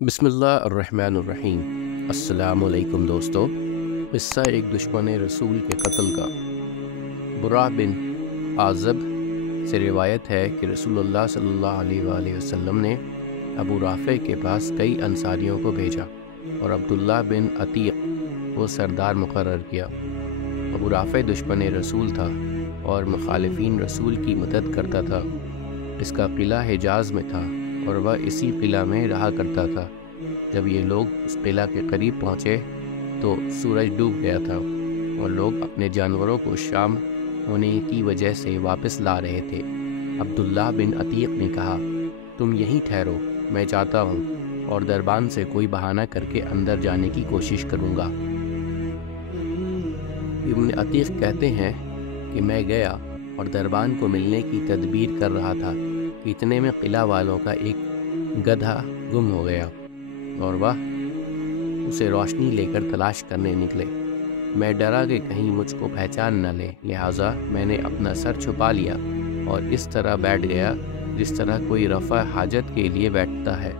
بسم اللہ الرحمن الرحیم۔ السلام علیکم دوستو۔ قصہ ایک دشمن رسول کے قتل کا۔ براء بن عازب سے روایت ہے کہ رسول اللہ صلی اللہ علیہ وآلہ وسلم نے ابو رافع کے پاس کئی انصاریوں کو بھیجا اور عبداللہ بن عتیق کو سردار مقرر کیا۔ ابو رافع دشمن رسول تھا اور مخالفین رسول کی مدد کرتا تھا۔ اس کا قلعہ حجاز میں تھا اور وہ اسی قلعہ میں رہا کرتا تھا۔ جب یہ لوگ اس قلعہ کے قریب پہنچے تو سورج ڈوب گیا تھا اور لوگ اپنے جانوروں کو شام ہونے کی وجہ سے واپس لا رہے تھے۔ عبداللہ بن عتیق نے کہا، تم یہیں ٹھہرو، میں جاتا ہوں اور دربان سے کوئی بہانہ کر کے اندر جانے کی کوشش کروں گا۔ ابن عتیق کہتے ہیں کہ میں گیا اور دربان کو ملنے کی تدبیر کر رہا تھا کہ اتنے میں قلعہ والوں کا ایک گدھا گم ہو گیا اور وہ اسے روشنی لے کر تلاش کرنے نکلے۔ میں ڈرا کہ کہیں مجھ کو پہچان نہ لے، لہٰذا میں نے اپنا سر چھپا لیا اور اس طرح بیٹھ گیا جس طرح کوئی رفع حاجت کے لیے بیٹھتا ہے۔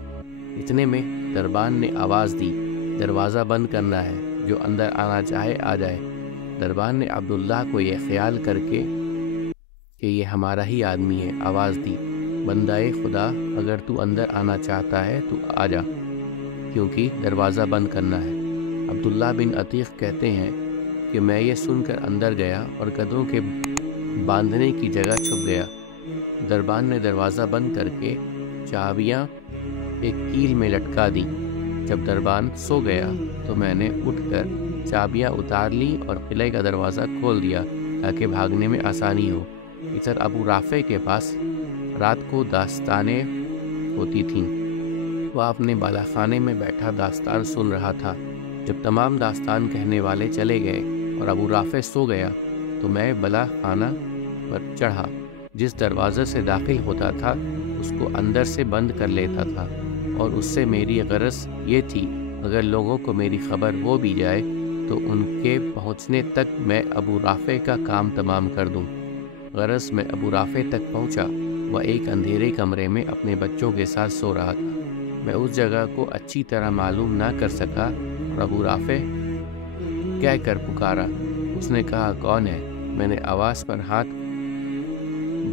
اتنے میں دربان نے آواز دی، دروازہ بند کرنا ہے، جو اندر آنا چاہے آ جائے۔ دربان نے عبداللہ کو یہ خیال کر کے کہ یہ ہمارا ہی آدمی ہے آواز دی، بندائے خدا، اگر تو اندر آنا چاہتا ہے تو آ جا، کیونکہ دروازہ بند کرنا ہے۔ عبداللہ بن عتیق کہتے ہیں کہ میں یہ سن کر اندر گیا اور گدھوں کے باندھنے کی جگہ چھپ گیا۔ دربان نے دروازہ بند کر کے چابیاں ایک کیل میں لٹکا دی۔ جب دربان سو گیا تو میں نے اٹھ کر چابیاں اتار لی اور قلعے کا دروازہ کھول دیا تاکہ بھاگنے میں آسانی ہو۔ ادھر ابو رافع کے پاس رات کو داستانیں ہوتی تھیں۔ وہ اپنے بالا خانے میں بیٹھا داستان سن رہا تھا۔ جب تمام داستان کہنے والے چلے گئے اور ابو رافع سو گیا تو میں بالا خانہ پر چڑھا۔ جس دروازے سے داخل ہوتا تھا اس کو اندر سے بند کر لیتا تھا اور اس سے میری غرض یہ تھی اگر لوگوں کو میری خبر ہو بھی جائے تو ان کے پہنچنے تک میں ابو رافع کا کام تمام کر دوں۔ غرض میں ابو رافع تک پہنچا۔ وہ ایک اندھیرے کمرے میں اپنے بچوں کے ساتھ سو رہا تھا۔ میں اس جگہ کو اچھی طرح معلوم نہ کر سکا اور ابو رافع کہہ کر پکارا۔ اس نے کہا، کون ہے؟ میں نے آواز پر ہاتھ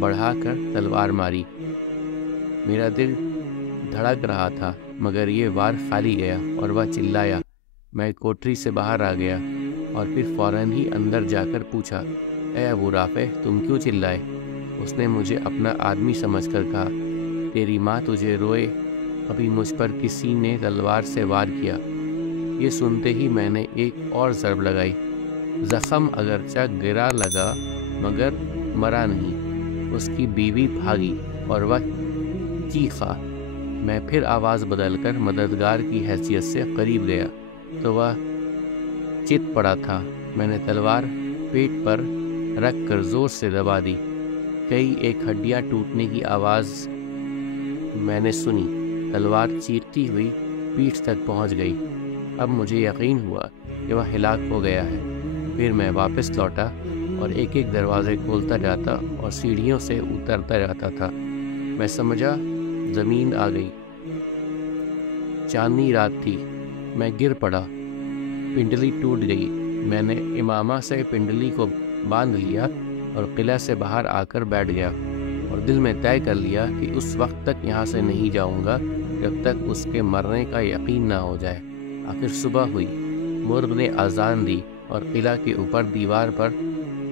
بڑھا کر تلوار ماری۔ میرا دل دھڑک رہا تھا مگر یہ وار خالی گیا اور وہ چلایا۔ میں کوٹری سے باہر آ گیا اور پھر فوراً ہی اندر جا کر پوچھا، اے ابو رافع، تم کیوں چلائے؟ اس نے مجھے اپنا آدمی سمجھ کر کہا، تیری ماں تجھے روئے، ابھی مجھ پر کسی نے تلوار سے وار کیا۔ یہ سنتے ہی میں نے ایک اور ضرب لگائی۔ زخم اگرچہ گرا لگا مگر مرا نہیں۔ اس کی بیوی بھاگی اور وہ چیخا۔ میں پھر آواز بدل کر مددگار کی حیثیت سے قریب گیا تو وہ چت پڑا تھا۔ میں نے تلوار پیٹ پر رکھ کر زور سے دبا دی۔ کئی ایک ہڈیاں ٹوٹنے کی آواز میں نے سنی۔ تلوار چیرتی ہوئی پیٹھ تک پہنچ گئی۔ اب مجھے یقین ہوا کہ وہ ہلاک ہو گیا ہے۔ پھر میں واپس لوٹا اور ایک ایک دروازے کھولتا جاتا اور سیڑھیوں سے اترتا جاتا تھا۔ میں سمجھا زمین آ گئی۔ چاندنی رات تھی۔ میں گر پڑا۔ پنڈلی ٹوٹ گئی۔ میں نے امامہ سے پنڈلی کو باندھ لیا اور قلعہ سے باہر آ کر بیٹھ گیا اور دل میں طے کر لیا کہ اس وقت تک یہاں سے نہیں جاؤں گا جب تک اس کے مرنے کا یقین نہ ہو جائے۔ آخر صبح ہوئی۔ مرغ نے اذان دی اور قلعہ کے اوپر دیوار پر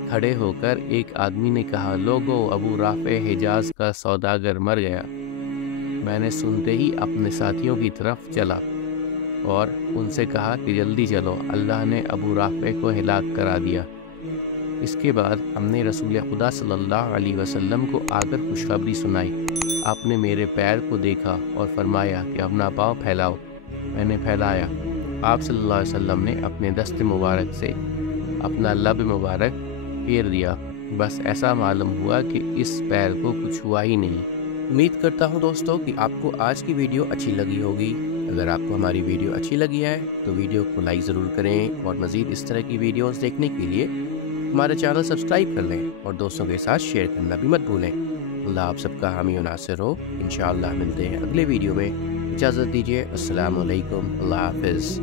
کھڑے ہو کر ایک آدمی نے کہا، لوگو، ابو رافع حجاز کا سوداگر مر گیا۔ میں نے سنتے ہی اپنے ساتھیوں کی طرف چلا اور ان سے کہا کہ جلدی چلو، اللہ نے ابو رافع کو ہلاک کرا دیا۔ اس کے بعد ہم نے رسول خدا صلی اللہ علیہ وسلم کو آ کر خوشخبری سنائی۔ آپ نے میرے پیر کو دیکھا اور فرمایا کہ اپنا پاؤں پھیلاؤ۔ میں نے پھیلایا۔ آپ صلی اللہ علیہ وسلم نے اپنے دست مبارک سے اپنا لب مبارک پھیر دیا۔ بس ایسا معلوم ہوا کہ اس پیر کو کچھ ہوا ہی نہیں۔ امید کرتا ہوں دوستو کہ آپ کو آج کی ویڈیو اچھی لگی ہوگی۔ اگر آپ کو ہماری ویڈیو اچھی لگی ہے تو ویڈیو کو لائک ضرور کریں اور مزید اس طرح کی ویڈیوز دیکھنے کے لیے ہمارا چینل سبسکرائب کر لیں اور دوستوں کے ساتھ شیئر کرنا بھی مت بھولیں۔ اللہ آپ سب کا حامی و ناصر ہو۔ انشاءاللہ ملتے ہیں اگلے ویڈیو میں۔ اجازت دیجیے، السلام علیکم، اللہ حافظ۔